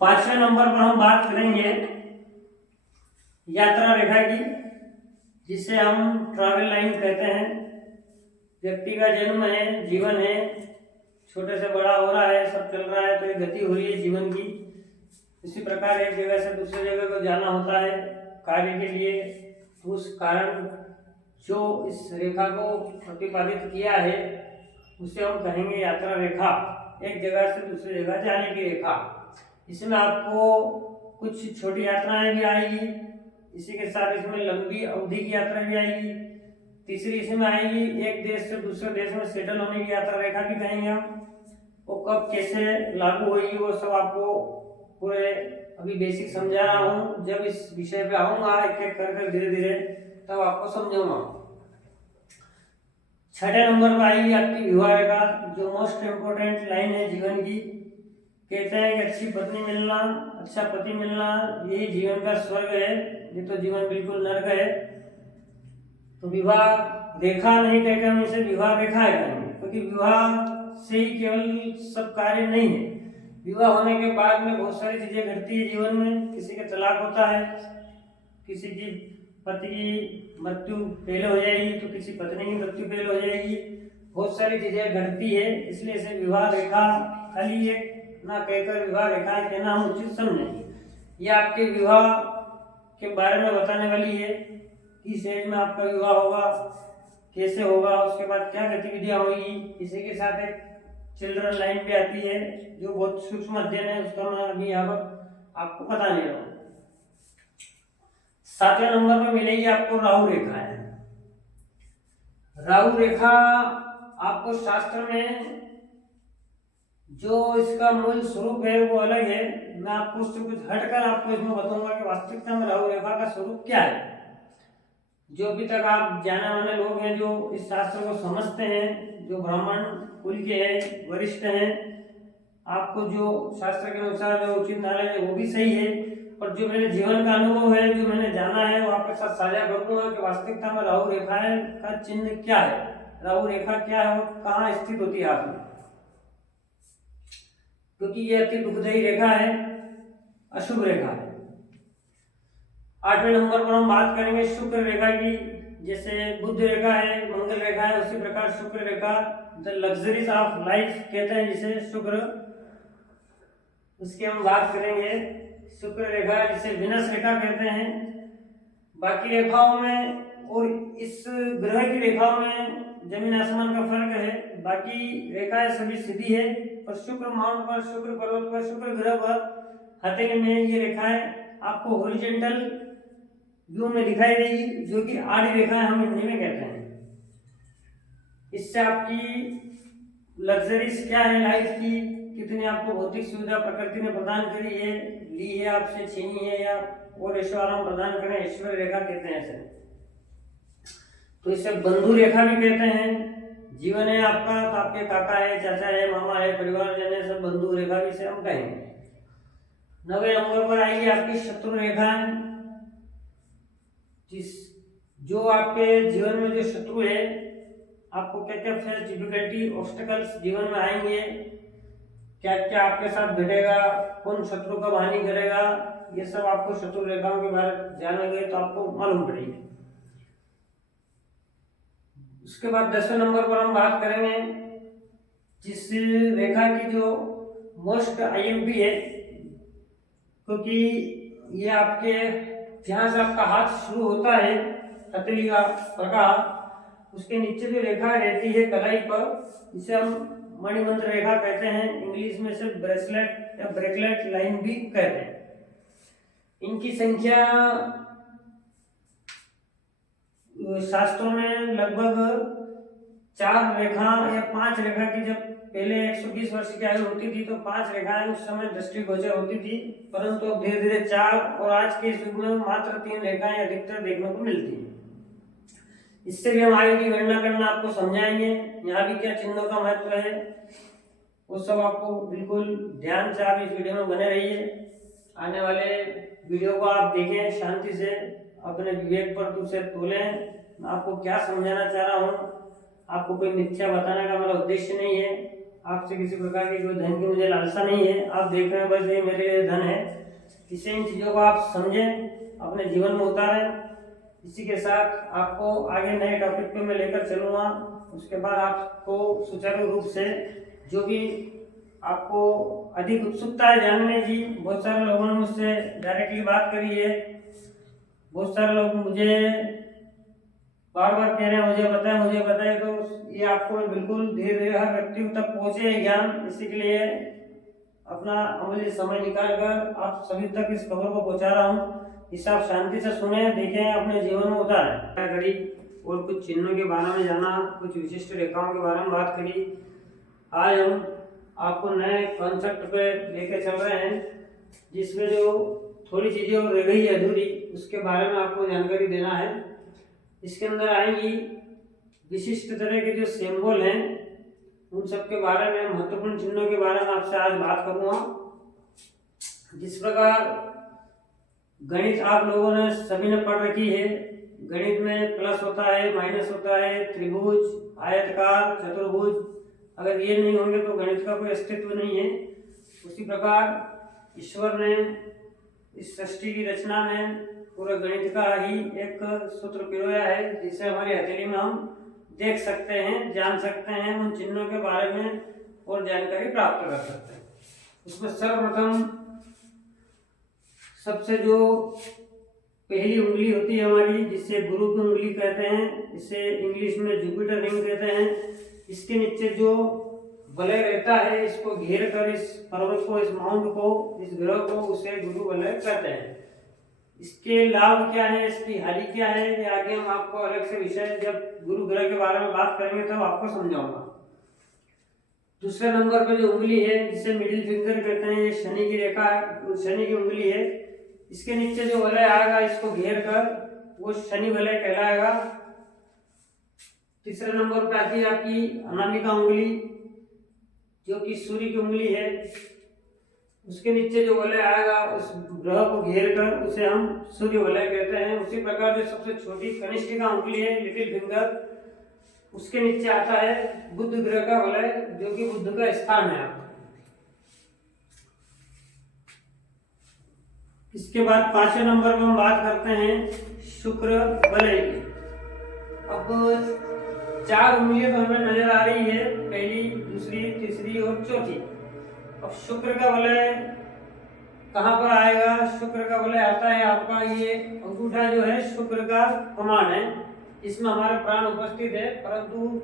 5वें नंबर पर हम बात करेंगे यात्रा रेखा की, जिसे हम ट्रैवल लाइन कहते हैं। व्यक्ति का जन्म है, जीवन है, छोटे से बड़ा हो रहा है, सब चल रहा है, तो एक गति हो रही है जीवन की। इसी प्रकार एक जगह से दूसरी जगह को जाना होता है कार्य के लिए। उस कारण जो इस रेखा को प्रतिपादित किया है उसे हम कहेंगे यात्रा रेखा, एक जगह से दूसरी जगह जाने की रेखा। इसमें आपको कुछ छोटी यात्राएं भी आएगी, इसी के साथ इसमें लंबी अवधि की यात्रा भी आएगी। तीसरी इसमें आएगी एक देश से दूसरे देश में सेटल होने की यात्रा रेखा भी कहेंगे हम। वो कब कैसे लागू होगी वो सब आपको पूरे अभी बेसिक समझा रहा हूँ। जब इस विषय पे आऊंगा एक एक कर धीरे धीरे तब आपको समझाऊंगा। 6ठे नंबर पर आएगी आपकी विवाह रेखा, जो मोस्ट इम्पोर्टेंट लाइन है जीवन की। कहते हैं कि अच्छी पत्नी मिलना, अच्छा पति मिलना, यही जीवन का स्वर्ग है, ये तो जीवन बिल्कुल नर्क है। तो विवाह रेखा नहीं कहकर हम इसे विवाह रेखा है कहेंगे, क्योंकि विवाह से ही केवल सब कार्य नहीं है। विवाह होने के बाद में बहुत सारी चीजें घटती है जीवन में। किसी का तलाक होता है, किसी की पति की मृत्यु पहले हो जाएगी, तो किसी पत्नी की मृत्यु पहले हो जाएगी। बहुत सारी चीजें घटती है, इसलिए इसे विवाह रेखा खाली एक ना कहकर विवाह रेखा कहना हम उचित समझेंगे। ये आपके विवाह के बारे में बताने वाली है, किस एज में आपका विवाह होगा, कैसे होगा, उसके बाद क्या गतिविधियां होगी। इसी के साथ एक चिल्ड्रन लाइन भी आती है जो बहुत सूक्ष्म अध्ययन है, उसका मैं अभी यहाँ पर आपको बता नहीं रहा हूँ। 7वें नंबर पर मिलेगी आपको राहु रेखा है। राहु रेखा आपको शास्त्र में जो इसका मूल स्वरूप है वो अलग है। मैं आपको उससे कुछ हटकर आपको इसमें बताऊंगा कि वास्तविकता में राहु रेखा का स्वरूप क्या है। जो अभी तक आप जाने वाले लोग हैं जो इस शास्त्र को समझते हैं, जो ब्राह्मण कुल के हैं, वरिष्ठ हैं, आपको जो शास्त्र के अनुसार जो उचित नॉलेज है वो भी सही है, और जो मेरे जीवन का अनुभव है, जो मैंने जाना है, वो आपके साथ साझा करूंगा कि वास्तविकता में राहु रेखा का चिन्ह क्या है, राहु रेखा क्या है और कहाँ स्थित होती है आप में, क्योंकि ये अति दुखदायी रेखा है, अशुभ रेखा है। 8वें नंबर पर हम बात करेंगे शुक्र रेखा की। जैसे बुध रेखा है, मंगल रेखा है, उसी प्रकार शुक्र रेखा, द लग्जरीज ऑफ लाइफ कहते हैं जिसे शुक्र, उसकी हम बात करेंगे। शुक्र रेखा जिसे विनस रेखा कहते हैं। बाकी रेखाओं में और इस ग्रह की रेखाओं में जमीन आसमान का फर्क है। बाकी रेखाएं सभी सीधी है, और शुक्र माउंट पर, शुक्र पर्वत पर, शुक्र ग्रह पर हथेली में ये रेखाएं आपको हॉरिजॉन्टल व्यू में दिखाई देगी, जो कि आड़ी रेखाएं हम हिंदी में कहते हैं। इससे आपकी लग्जरीज क्या है लाइफ की, कितनी आपको भौतिक सुविधा प्रकृति ने प्रदान करी है, ली है, आपसे छीनी है, या और ऐश्वर्य आराम प्रदान करें, ऐश्वर्य रेखा कहते हैं इसे। तो इसे बंधु रेखा भी कहते हैं। जीवन है आपका तो आपके काका है, चाचा है, मामा है, परिवारजन है, सब बंधु रेखा भी से हम कहेंगे। 9वें नंबर पर आएगी आपकी शत्रु रेखा, जिस जो आपके जीवन में जो शत्रु है, आपको क्या क्या फेस डिफिकल्टी ऑब्स्टेकल्स जीवन में आएंगे, क्या क्या आपके साथ घटेगा, कौन शत्रु कब हानि करेगा, ये सब आपको शत्रु रेखाओं के बारे में जानेंगे तो आपको मालूम पड़ेगी। उसके बाद 10वें नंबर पर हम बात करेंगे जिस रेखा की जो मोस्ट आईएमपी है, क्योंकि ये आपके जहां से आपका हाथ शुरू होता है, हथेली का प्रकार, उसके नीचे जो रेखा रहती है कलाई पर, इसे हम मणिमंत्र रेखा कहते हैं। इंग्लिश में से ब्रेसलेट या ब्रेकलेट लाइन भी कहते हैं। इनकी संख्या शास्त्रों में लगभग 4 रेखा या 5 रेखा की, जब पहले 120 वर्ष की आयु होती थी तो 5 रेखाएं उस समय दृष्टिगोचर होती थी, परंतु अब धीरे धीरे 4 और आज के युग में मात्र 3 रेखाएं अधिकतर देखने को मिलती है। इससे भी हम आयु की गणना करना आपको समझाएंगे। यहाँ भी क्या चिन्हों का महत्व है वो सब आपको बिल्कुल ध्यान से आप इस वीडियो में बने रहिए। आने वाले वीडियो को आप देखें, शांति से अपने विवेक पर उसे तोलें। मैं आपको क्या समझाना चाह रहा हूँ, आपको कोई मिथ्या बताने का मेरा उद्देश्य नहीं है। आपसे किसी प्रकार की कोई धन की मुझे लालसा नहीं है। आप देख रहे हैं बस ये मेरे लिए धन है। इसे इन चीज़ों को आप समझें, अपने जीवन में उतारें। इसी के साथ आपको आगे नए टॉपिक पे मैं लेकर चलूँगा। उसके बाद आपको सुचारू रूप से जो भी आपको अधिक उत्सुकता है जानने की, बहुत सारे लोगों ने मुझसे डायरेक्टली बात करी है। बहुत सारे लोग मुझे बार बार कह रहे हैं मुझे बताए, तो ये आपको बिल्कुल धीरे धीरे हर व्यक्ति तक पहुंचे ज्ञान। इसी के लिए अपना अमूल्य समय निकाल कर आप सभी तक इस खबर को पहुंचा रहा हूँ। इसे आप शांति से सुने, देखें, अपने जीवन में उतारें। घड़ी और कुछ चिन्हों के बारे में जाना, कुछ विशिष्ट रेखाओं के बारे में बात करी। आज हम आपको नए कॉन्सेप्ट पे लेके चल रहे हैं, जिसमें जो थोड़ी चीजें और रह गई है अधूरी, उसके बारे में आपको जानकारी देना है। इसके अंदर आएंगी विशिष्ट तरह के जो सिंबल हैं, उन सब के बारे में, महत्वपूर्ण चिन्हों के बारे में आपसे आज बात करूंगा। जिस प्रकार गणित आप लोगों ने सभी ने पढ़ रखी है, गणित में प्लस होता है, माइनस होता है, त्रिभुज, आयतकार, चतुर्भुज, अगर ये नहीं होंगे तो गणित का कोई अस्तित्व नहीं है। उसी प्रकार ईश्वर ने इस सृष्टि की रचना में पूरा गणित का ही एक सूत्र पिरोया है, जिसे हमारी हथेली में हम देख सकते हैं, जान सकते हैं, उन चिन्हों के बारे में और जानकारी प्राप्त कर सकते हैं। उसमें सर्वप्रथम सबसे जो पहली उंगली होती है हमारी, जिसे गुरु की उंगली कहते हैं, इसे इंग्लिश में जुपिटर रिंग कहते हैं। इसके नीचे जो वलय रहता है, इसको घेर कर इस पर्वत को, इस माउंट को, इस ग्रह को, उसे गुरु वलय कहते हैं। इसके लाभ क्या है, इसकी हानि क्या है, ये आगे हम आपको अलग से विषय जब गुरु ग्रह के बारे में बात करेंगे तब आपको समझाऊंगा। दूसरे नंबर पे जो उंगली है, जिसे मिडिल फिंगर कहते हैं, ये शनि की रेखा, शनि की उंगली है। इसके नीचे जो वलय आएगा, इसको घेर कर वो शनि वलय कहलाएगा। तीसरे नंबर पे आती है आपकी अनामिका उंगली, जो कि सूर्य की उंगली है। उसके नीचे जो वलय आएगा, उस ग्रह को घेर कर उसे हम सूर्य वलय कहते हैं। उसी प्रकार जो सबसे छोटी कनिष्ठिका उंगली है, लिटिल फिंगर, उसके नीचे आता है बुध ग्रह का वलय, जो कि बुध का स्थान है। इसके बाद पांचवें नंबर पर हम बात करते हैं शुक्र वलय की। अब 4 उंगलियां तो हमें नजर आ रही है, पहली, दूसरी, तीसरी और चौथी। अब शुक्र का वलय कहाँ पर आएगा? शुक्र का वलय आता है आपका ये अंगूठा जो है, शुक्र का कमान है, इसमें हमारे प्राण उपस्थित है, परंतु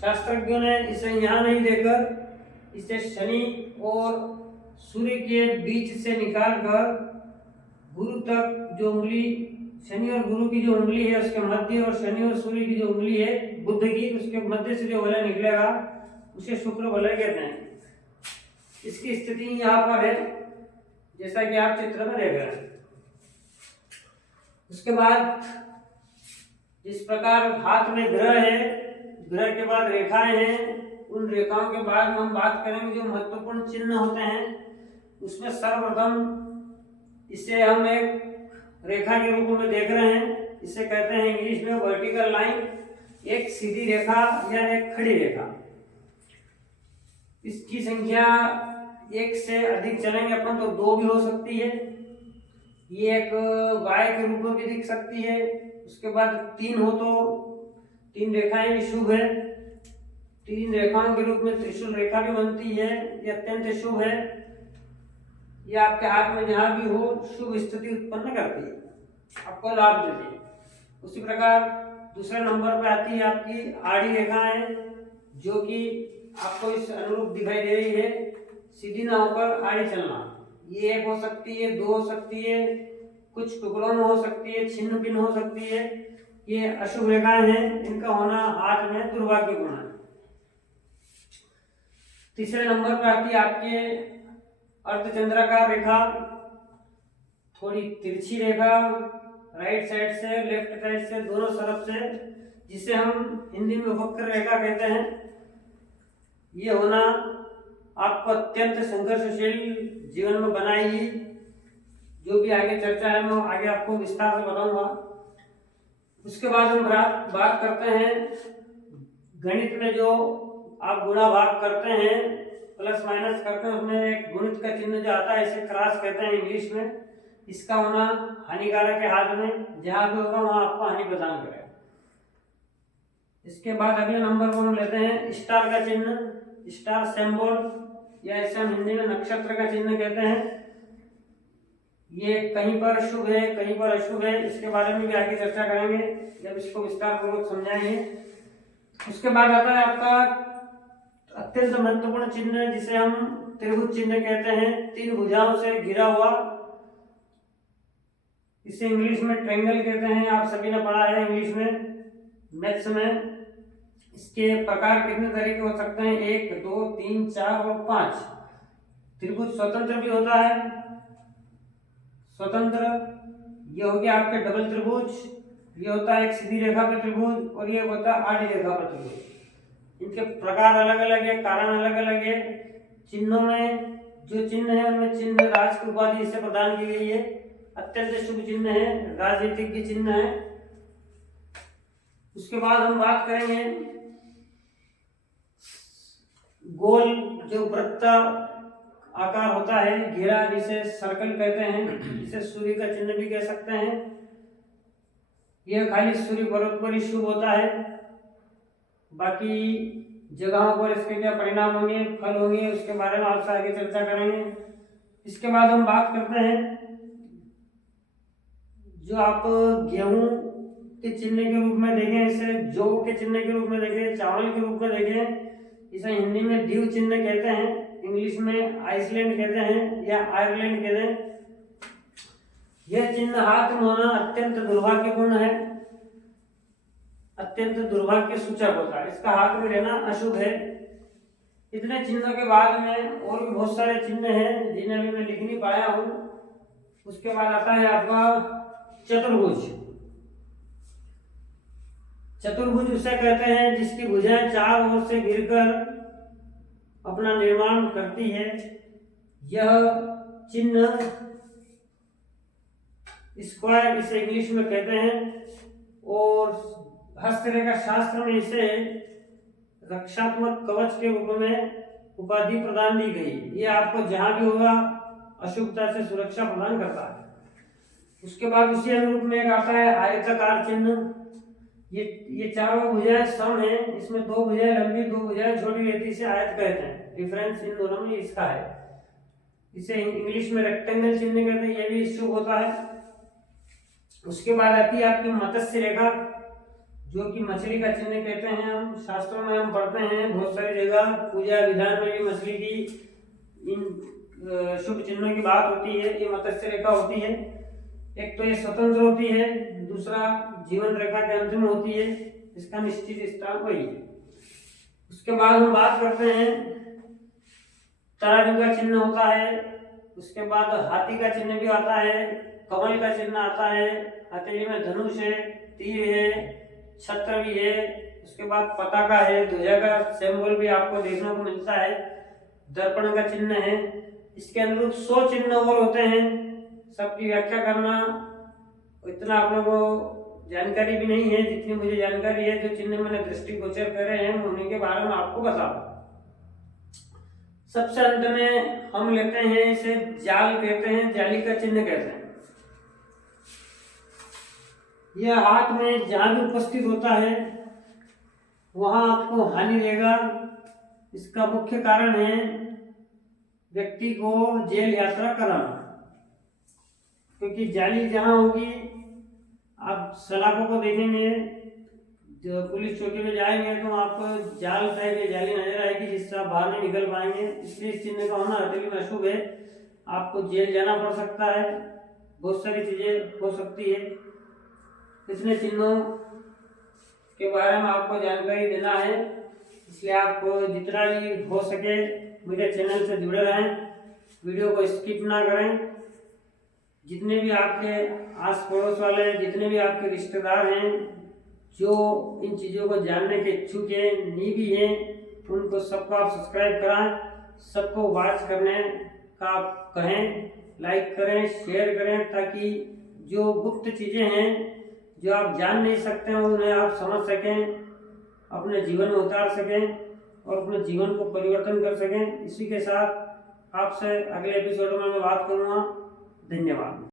शास्त्रज्ञों ने इसे यहाँ नहीं देकर इसे शनि और सूर्य के बीच से निकालकर गुरु तक जो उंगली, शनि और गुरु की जो उंगली है उसके मध्य, और शनि और सूर्य की जो उंगली है बुध की, उसके मध्य से जो वलय निकलेगा उसे शुक्र वलय कहते हैं। इसकी स्थिति यहाँ पर है, जैसा कि आप चित्र में देख रहे हैं। उसके बाद जिस प्रकार हाथ में ग्रह है, ग्रह के बाद रेखाएं हैं, उन रेखाओं के बाद हम बात करेंगे जो महत्वपूर्ण चिन्ह होते हैं। उसमें सर्वप्रथम इसे हम एक रेखा के रूप में देख रहे हैं, इसे कहते हैं इंग्लिश में वर्टिकल लाइन, एक सीधी रेखा या एक खड़ी रेखा। इसकी संख्या 1 से अधिक चलेंगे अपन तो 2 भी हो सकती है, ये एक Y के रूप में भी दिख सकती है। उसके बाद 3 हो तो 3 रेखाएं भी शुभ है, 3 रेखाओं के रूप में त्रिशूल रेखा भी बनती है, ये अत्यंत शुभ है। ये आपके हाथ में जहां भी हो शुभ स्थिति उत्पन्न करती है, आपको लाभ देती है। उसी प्रकार दूसरे नंबर पे आती है आपकी आड़ी रेखाएं, जो कि आपको इस अनुरूप दिखाई दे रही है, सीधी ना होकर आड़ी चलना। ये 1 हो सकती है, 2 हो सकती है, कुछ टुकड़ों में हो सकती है, छिन्न भिन्न हो सकती है। ये अशुभ रेखाएं हैं, इनका होना हाथ में दुर्भाग्यपूर्ण है। तीसरे नंबर पर आती है आपके अर्धचंद्राकार रेखा, थोड़ी तिरछी रेखा, राइट साइड से, लेफ्ट साइड से, दोनों तरफ से, जिसे हम हिंदी में वक्र रेखा कहते हैं। ये होना आपको अत्यंत संघर्षशील जीवन में बनाएगी। जो भी आगे चर्चा है मैं आगे आपको विस्तार से बताऊंगा। उसके बाद हम बात करते हैं गणित में जो आप गुणा भाग करते हैं, प्लस माइनस करते हैं, उसमें एक गुणित का चिन्ह जो आता है इसे क्रॉस कहते हैं इंग्लिश में। इसका होना हानिकारक है हाथ में, जहां भी होगा वहां आपको हानि प्रदान करेगा। इसके बाद अगले नंबर को हम लेते हैं स्टार का चिन्ह, स्टार सिंबल, या इसे हम हिंदी में नक्षत्र का चिन्ह कहते हैं। ये कहीं पर शुभ है, कहीं पर अशुभ है, इसके बारे में भी आगे चर्चा करेंगे जब इसको विस्तार पूर्वक समझाएंगे। उसके बाद आता है आपका अत्यंत महत्वपूर्ण चिन्ह, जिसे हम त्रिभुज चिन्ह कहते हैं, 3 भुजाओं से घिरा हुआ। इसे इंग्लिश में ट्रायंगल कहते हैं, आप सभी ने पढ़ा है इंग्लिश में, मैथ्स में। इसके प्रकार कितने तरह के हो सकते हैं? 1, 2, 3, 4 और 5। त्रिभुज स्वतंत्र भी होता है, स्वतंत्र, ये हो गया आपके डबल त्रिभुज, ये होता है एक सीधी रेखा पर त्रिभुज, और ये होता है आड़ी रेखा पर त्रिभुज। इनके प्रकार अलग अलग है, कारण अलग अलग है। चिन्हों में जो चिन्ह है उनमें चिन्ह राज की उपाधि इसे प्रदान की गई है, अत्यंत शुभ चिन्ह है, राजनीतिक के चिन्ह है। उसके बाद हम बात करेंगे गोल, जो वृत्त आकार होता है, घेरा, जिसे सर्कल कहते हैं, जिसे सूर्य का चिन्ह भी कह सकते हैं। यह खाली सूर्य पर्वत पर ही शुभ होता है, बाकी जगहों पर इसके क्या परिणाम होंगे, फल होंगे, उसके बारे में आपसे आगे चर्चा करेंगे। इसके बाद हम बात करते हैं जो आप गेहूं के चिन्ह के रूप में देखें, इसे जौ के चिन्ह के रूप में देखें, चावल के रूप में देखें, इसे हिंदी में दीव चिन्ह कहते हैं, इंग्लिश में आइसलैंड कहते हैं या आयरलैंड कहते हैं। यह चिन्ह हाथ में होना अत्यंत दुर्भाग्यपूर्ण है, अत्यंत दुर्भाग्य सूचक होता है, इसका हाथ में रहना अशुभ है। इतने चिन्हों के बाद में और भी बहुत सारे चिन्ह हैं जिन्हें अभी मैं लिख नहीं पाया हूं। उसके बाद आता है आपका चतुर्भुज। चतुर्भुज उसे कहते हैं जिसकी भुजाएं चारों ओर से घिरकर अपना निर्माण करती है। यह चिन्ह स्क्वायर इसे इंग्लिश में कहते हैं, और हस्तरेखा शास्त्र में इसे रक्षात्मक कवच के रूप में उपाधि प्रदान दी गई। ये आपको जहां भी होगा अशुभता से सुरक्षा प्रदान करता है। उसके बाद उसी अनुरूप में एक आता है आयताकार चिन्ह। ये चारों भुजाएं सम है, इसमें 2 भुजाएं लंबी, 2 भुजाएं छोटी रहती, इसे आयत कहते हैं। डिफरेंस इन दोनों में इसका है। इसे इंग्लिश में रेक्टेंगल चिन्ह कहते हैं, ये भी शुभ होता है। उसके बाद आती है आपकी मत्स्य रेखा, जो कि मछली का चिन्ह कहते हैं। हम शास्त्रों में हम पढ़ते हैं बहुत सारी जगह, पूजा विधान में भी मछली की इन शुभ चिन्हों की बात होती है। ये मत्स्य रेखा होती है, एक तो ये स्वतंत्र होती है, दूसरा जीवन रेखा के अंत में होती है, इसका निश्चित स्थान वही है। उसके बाद हम बात करते हैं तराजू का चिन्ह होता है। उसके बाद हाथी का चिन्ह भी आता है, कमल का चिन्ह आता है, हथेली में धनुष है, तीर है, छत्र भी है। उसके बाद पताका है, ध्वजा का सिंबल भी आपको देखने को मिलता है, दर्पण का चिन्ह है। इसके अनुरूप 100 चिन्ह और होते हैं, सबकी व्याख्या करना इतना आप लोगों को जानकारी भी नहीं है जितनी मुझे जानकारी है। जो चिन्ह मैंने दृष्टिगोचर करे हैं उन्हीं के बारे में आपको बता दूं। सबसे अंत में हम लेते हैं इसे जाल कहते हैं, जाली का चिन्ह कहते हैं। यह हाथ में जहां भी उपस्थित होता है वहां आपको हानि देगा। इसका मुख्य कारण है व्यक्ति को जेल यात्रा कराना, क्योंकि जाली जहां होगी, आप सलाखों को देखेंगे, जो पुलिस चौकी में जाएंगे तो आपको जाल टाइप जाली नजर आएगी जिससे आप बाहर नहीं निकल पाएंगे। इसलिए इस चिन्ह का होना हथेली में अशुभ है, आपको जेल जाना पड़ सकता है, बहुत सारी चीजें हो सकती है। इसलिए चिन्हों के बारे में आपको जानकारी देना है, इसलिए आपको जितना भी हो सके मेरे चैनल से जुड़े रहें, वीडियो को स्किप ना करें। जितने भी आपके आस पड़ोस वाले, जितने भी आपके रिश्तेदार हैं जो इन चीज़ों को जानने के इच्छुक हैं, नीवी हैं, उनको सबको आप सब्सक्राइब कराएं, सबको वॉच करने का आप कहें, लाइक करें, शेयर करें, ताकि जो गुप्त चीज़ें हैं जो आप जान नहीं सकते हैं उन्हें आप समझ सकें, अपने जीवन में उतार सकें और अपने जीवन को परिवर्तन कर सकें। इसी के साथ आपसे अगले एपिसोड में मैं बात करूँगा। धन्यवाद।